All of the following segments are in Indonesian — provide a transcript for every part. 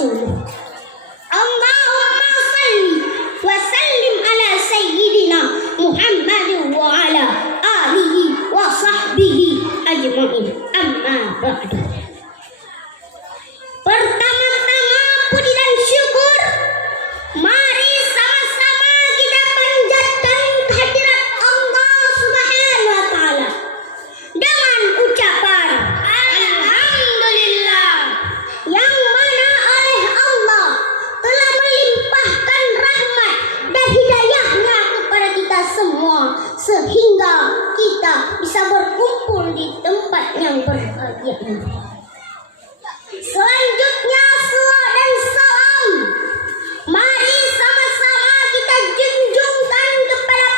rasuluh. Allahumma salli wa sallim ala sayyidina Muhammad wa ala alihi wa sahbihi ajma'in. Amma ba'du. Pertama-tama puji dan syukur, mari sama-sama kita panjatkan kehadirat Allah Subhanahu wa taala dengan ucapan alhamdulillah, yang mana oleh Allah telah melimpahkan rahmat dan hidayahnya kepada kita semua sehingga kita bisa berkumpul di tempat yang berbahagia ini. Selanjutnya salam dan salam mari sama-sama kita junjungkan kepada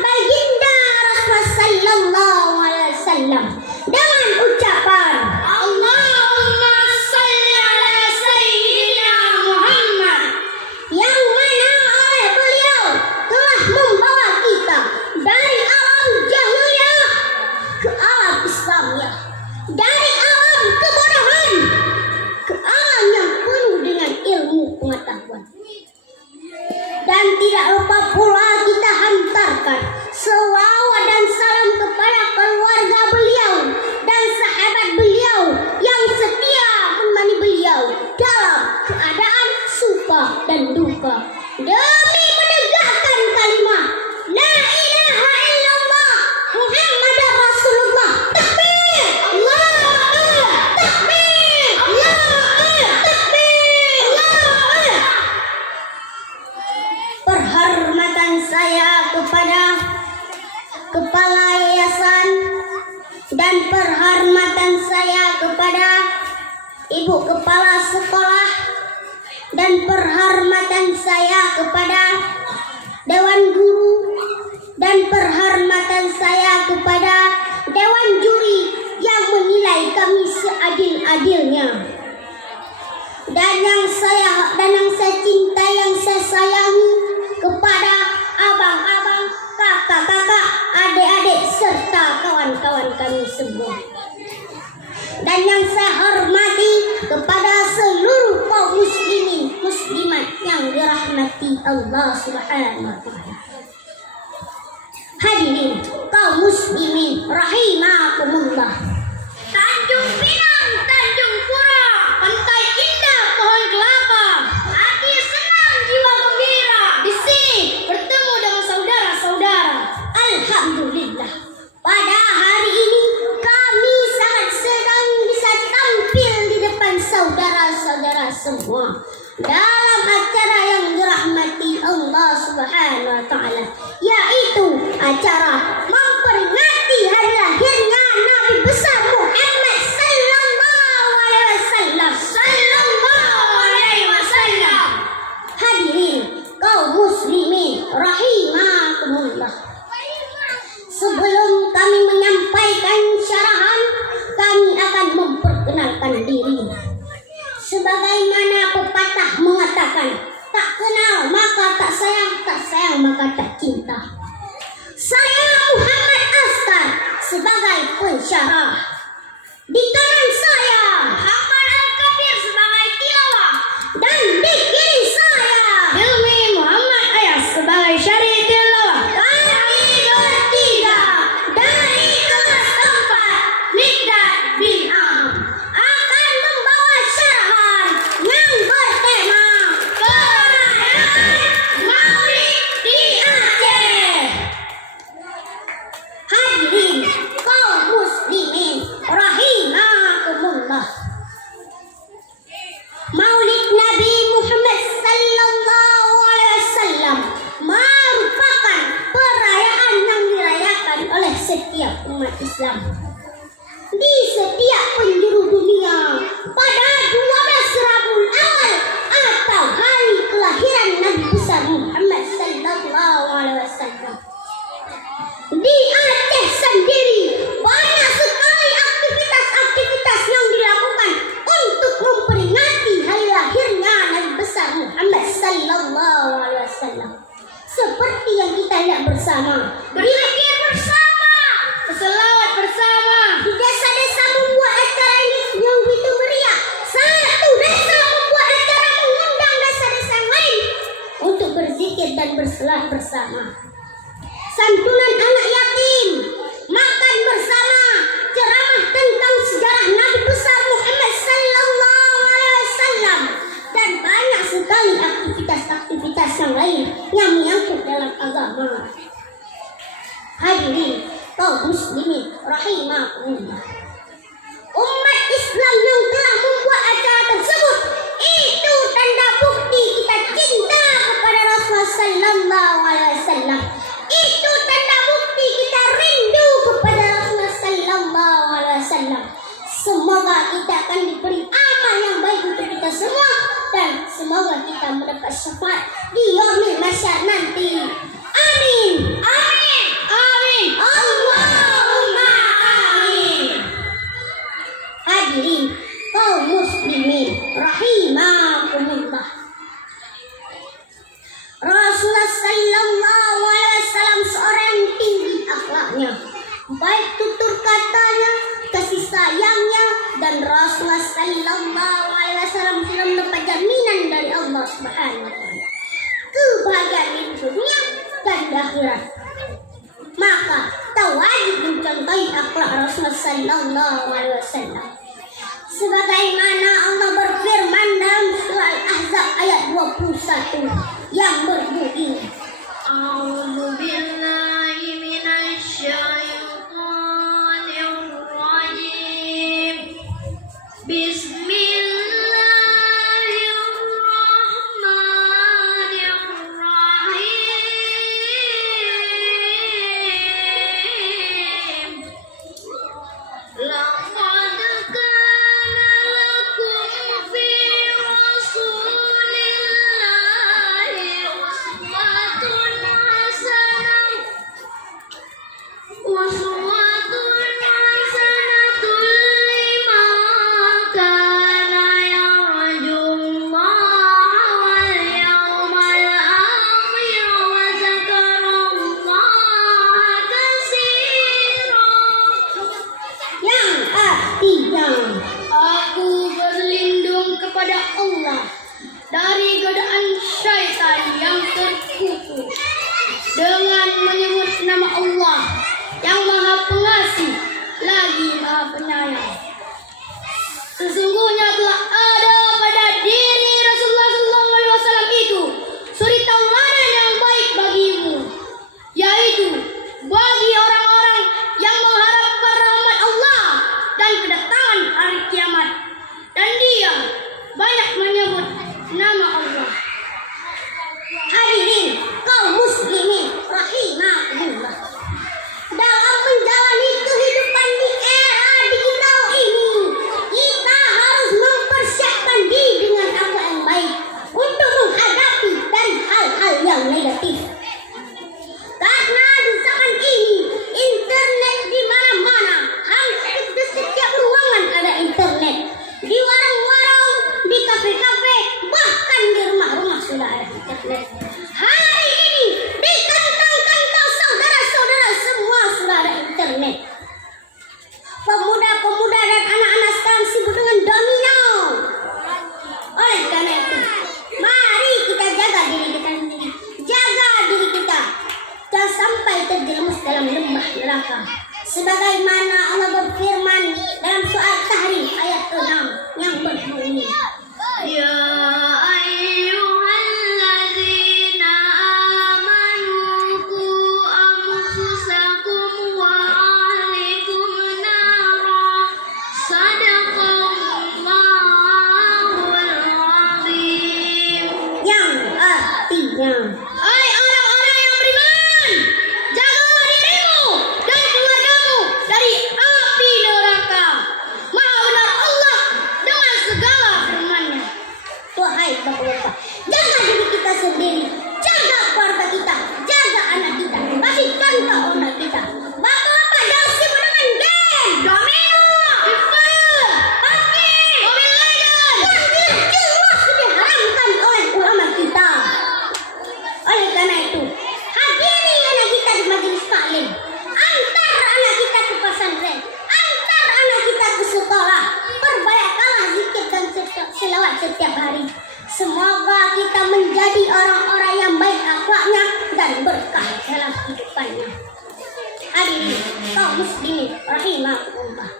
Baginda Rasulullah sallallahu alaihi wasallam dengan ucapan Allahumma salli ala sayyidina Muhammad, yang mana oleh beliau telah membawa kita dari alam jahiliyah ke alam Islamiyah, dari alam kebodohan ke alam yang penuh dengan ilmu pengetahuan. Dan tidak lupa pula kita hantarkan selawat dan salam kepada keluarga beliau dan sahabat beliau yang setia menemani beliau dalam keadaan suka dan duka demi menegakkan kalimat la ilaha illallah Muhammadar Rasulullah. Takbir! Allahu Akbar! Takbir! Allahu Akbar! Takbir! Allahu Akbar! Perhormatan saya kepada Kepala Yayasan dan perhormatan saya kepada Ibu Kepala Sekolah dan perhormatan saya kepada Dewan Guru dan perhormatan saya kepada Dewan Juri yang menilai kami seadil-adilnya. Dan yang saya cintai, yang saya sayangi kepada abang-abang, kakak-kakak, adik-adik serta kawan-kawan kami semua. Dan yang saya hormati kepada seluruh kaum muslimin muslimat yang dirahmati Allah Subhanahu wa taala. Hadirin kaum muslimin rahimakumullah. Tanjung Pinang, Tanjung Pura, pantai indah, pohon kelapa, hati senang, jiwa gembira. Di sini bertemu dengan saudara-saudara. Alhamdulillah, pada hari ini kami sangat senang bisa tampil di depan saudara-saudara semua dalam acara yang dirahmati Allah Subhanahu wa taala, yaitu acara memperingati hari lahirnya Nabi besar Muhammad sallallahu alaihi wasallam. Hadirin kaum muslimin rahimakumullah. Sebelum kami menyampaikan syarahan, kami akan memperkenalkan diri. Sebagaimana pepatah mengatakan, tak kenal maka tak sayang maka tak cinta. Saya Muhammad Askar sebagai pensyarah. Di kanan saya Muhammad Askar sebagai tilawah. Dan di kiri saya Hilmi Muhammad Ayyas sebagai saritilawah. Kami bertiga dari kelas 4 Miqdad Bin Amr akan membawa syarahan yang bertema perayaan Maulid di Aceh. Hadirin kaum muslimin rahimakumullah. Maulid Nabi Muhammad SAW merupakan perayaan yang dirayakan oleh setiap umat Islam di setiap penjuru dunia pada 12 Rabiul Awal atau hari kelahiran Nabi besar Muhammad SAW. Di Aceh sendiri banyak sekali aktivitas-aktivitas yang dilakukan untuk memperingati hari lahirnya Nabi besar Muhammad SAW. Seperti yang kita lihat bersama, berzikir bersama, berselawat bersama, di desa-desa membuat acara ini yang begitu meriah. Satu desa membuat acara agama. Hadirin kaum muslimin rahimakumullah. Umat Islam yang telah membuat acara tersebut itu tanda bukti kita cinta kepada Rasulullah sallallahu alaihi wasallam. Itu tanda bukti kita rindu kepada Rasulullah sallallahu alaihi wasallam. Semoga kita akan diberi amal yang baik untuk kita semua dan semoga kita mendapat syafaat di yaumil mahsyar nanti. Amin. Amin. Amin. Allahumma amin. Hadirin kaum muslimin rahimakumullah. Rasulullah sallallahu alaihi wasallam seorang yang tinggi akhlaknya, baik tutur katanya, kasih sayangnya, dan Rasulullah sallallahu alaihi wasallam sudah mendapat jaminan dari Allah Subhanahu wa taala kebahagiaan di dunia dan di akhirat. Maka kita wajib mencontohi akhlak Rasulullah sallallahu alaihi wasallam. Sebagaimana Allah berfirman dalam surah Al-Ahzab ayat 21 yang berbunyi, A'udzu billahi minasy syaithanir rajim. Bismillahirrahmanirrahim. Laqad kana lakum fi rasulillahi uswatun hasanatun liman kana yarjullaha wal yawmal akhir wa dzakarallaha katsiran. Yang artinya, aku berlindung kepada Allah dari godaan syaitan yang terkutuk dengan menyebut nama Allah yang Maha Pengasih lagi Maha Penyayang. Sesungguhnya telah ada pada diri Rasulullah SAW itu suri tauladan yang baik bagimu, yaitu bagi orang-orang yang mengharapkan rahmat Allah dan kedatangan hari kiamat, dan dia banyak menyebut nama Allah. Hadirin kaum muslimin rahimakumullah. Dalam menjalani kehidupan di era digital ini, kita harus mempersiapkan diri dengan akhlak yang baik untuk menghadapi dari hal-hal yang negatif. Karena di zaman ini, internet di mana-mana, hampir di setiap ruangan ada internet. Di warung-warung, di kafe-kafe, bahkan di rumah-rumah sudah ada internet. Hari ini di kantong-kantong saudara-saudara semua sudah ada internet. Pemuda-pemuda dan anak-anak sekarang sibuk dengan domino. Oleh karena itu, mari kita jaga diri kita sendiri, jaga diri kita, jangan sampai terjerumus dalam lembah neraka. Sebagaimana Allah berfirman dalam surah Tahrim ayat 6 yang berbunyi, Ya ayyuhalladzina amanu qu anfusakum wa ahlikum nara sadaqallahul azim. Yang artinya, hai orang-orang yang beriman, jagalah dirimu dan keluargamu dari api neraka. Maha benar Allah dengan segala firman-Nya. Wahai bapak-bapak, jaga diri kita sendiri, jaga keluarga kita, jaga anak kita, kasih contoh anak kita. Bapak-bapak jangan sibuk dengan game, domino, Free Fire, PUBG, Mobile Legends yang jelas diharamkan oleh ulama kita. Oleh karena itu, hadiri anak kita di majelis taklim, antar anak kita ke pesantren, antar anak kita ke sekolah, perbanyakkanlah zikir dan selawat setiap hari. Semoga kita menjadi orang-orang yang baik akhlaknya dan berkah dalam kehidupannya. Hadirin kaum muslimin rahimakumullah.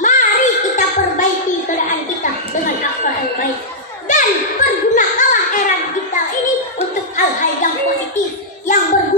Mari kita perbaiki keadaan kita dengan akhlak yang baik dan pergunakanlah era digital ini untuk hal-hal yang positif yang berguna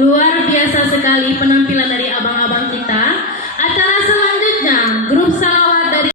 Luar biasa sekali penampilan dari abang-abang kita.